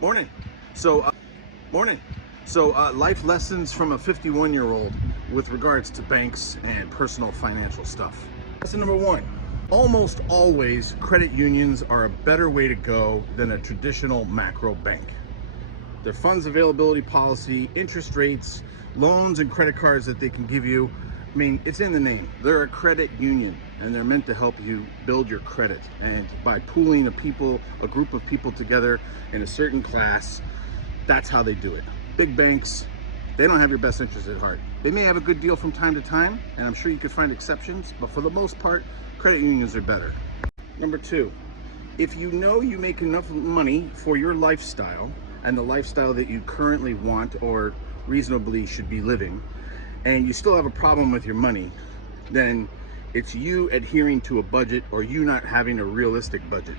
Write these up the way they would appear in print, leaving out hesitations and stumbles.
Morning. So, morning. Life lessons from a 51-year-old with regards to banks and personal financial stuff. Lesson number one. Almost always, credit unions are a better way to go than a traditional macro bank. Their funds availability policy, interest rates, loans and credit cards that they can give you, I mean, it's in the name. They're a credit union and they're meant to help you build your credit. And by pooling a group of people together in a certain class, that's how they do it. Big banks, they don't have your best interest at heart. They may have a good deal from time to time, and I'm sure you could find exceptions, but for the most part, credit unions are better. Number two, if you know you make enough money for your lifestyle and the lifestyle that you currently want or reasonably should be living, and you still have a problem with your money, then it's you adhering to a budget or you not having a realistic budget.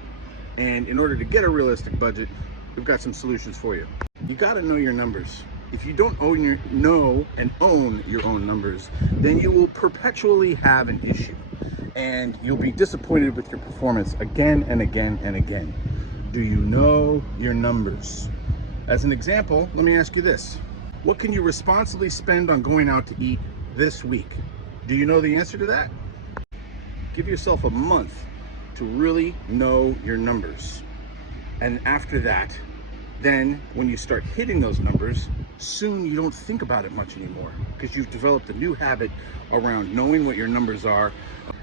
And in order to get a realistic budget, we've got some solutions for you. You got to know your numbers. If you don't own your own numbers, then you will perpetually have an issue and you'll be disappointed with your performance again and again and again. Do you know your numbers? As an example, let me ask you this. What can you responsibly spend on going out to eat this week? Do you know the answer to that? Give yourself a month to really know your numbers. And after that, then when you start hitting those numbers, soon you don't think about it much anymore because you've developed a new habit around knowing what your numbers are.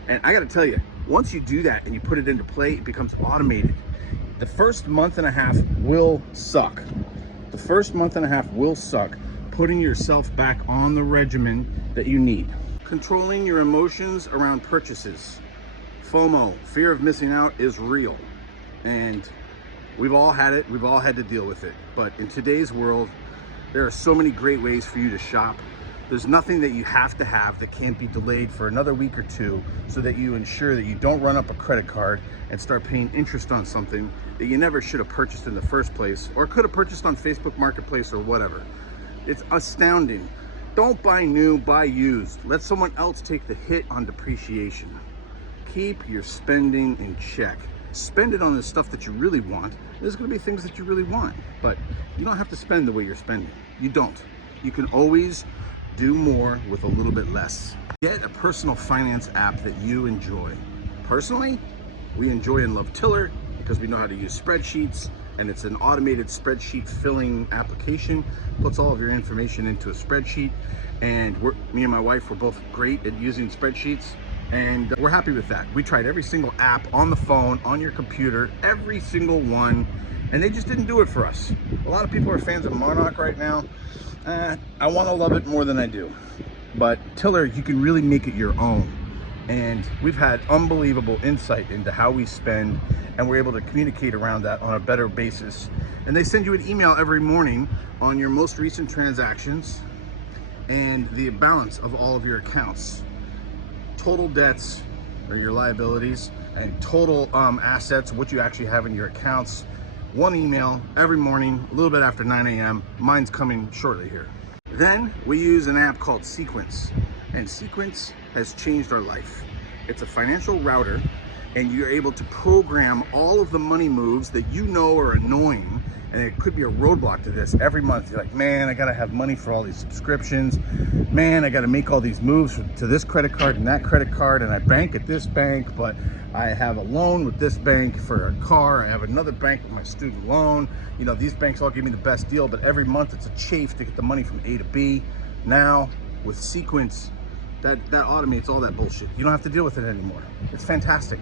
And I got to tell you, once you do that and you put it into play, it becomes automated. The first month and a half will suck. The first month and a half will suck putting yourself back on the regimen that you need. Controlling your emotions around purchases. FOMO, fear of missing out, is real. And we've all had it, we've all had to deal with it. But in today's world, there are so many great ways for you to shop. There's nothing that you have to have that can't be delayed for another week or two so that you ensure that you don't run up a credit card and start paying interest on something that you never should have purchased in the first place or could have purchased on Facebook Marketplace or whatever. It's astounding. Don't buy new, buy used. Let someone else take the hit on depreciation. Keep your spending in check. Spend it on the stuff that you really want. There's going to be things that you really want, but you don't have to spend the way you're spending. You don't. You can always do more with a little bit less. Get a personal finance app that you enjoy. Personally, we enjoy and love Tiller because we know how to use spreadsheets, and it's an automated spreadsheet filling application. Puts all of your information into a spreadsheet, and me and my wife, we're both great at using spreadsheets, and we're happy with that. We tried every single app on the phone, on your computer, every single one, and they just didn't do it for us. A lot of people are fans of Monarch right now. I want to love it more than I do, but Tiller, you can really make it your own. And we've had unbelievable insight into how we spend, and we're able to communicate around that on a better basis. And they send you an email every morning on your most recent transactions and the balance of all of your accounts, total debts or your liabilities, and total assets, what you actually have in your accounts. One email every morning, a little bit after 9 a.m. Mine's coming shortly here. Then we use an app called Sequence, and Sequence has changed our life. It's a financial router, and you're able to program all of the money moves that you know are annoying, and it could be a roadblock to this. Every month you're like, man, I gotta have money for all these subscriptions. Man, I gotta make all these moves to this credit card and that credit card, and I bank at this bank, but I have a loan with this bank for a car. I have another bank with my student loan. You know, these banks all give me the best deal, but every month it's a chafe to get the money from A to B. Now with Sequence, that automates all that bullshit. You don't have to deal with it anymore. It's fantastic.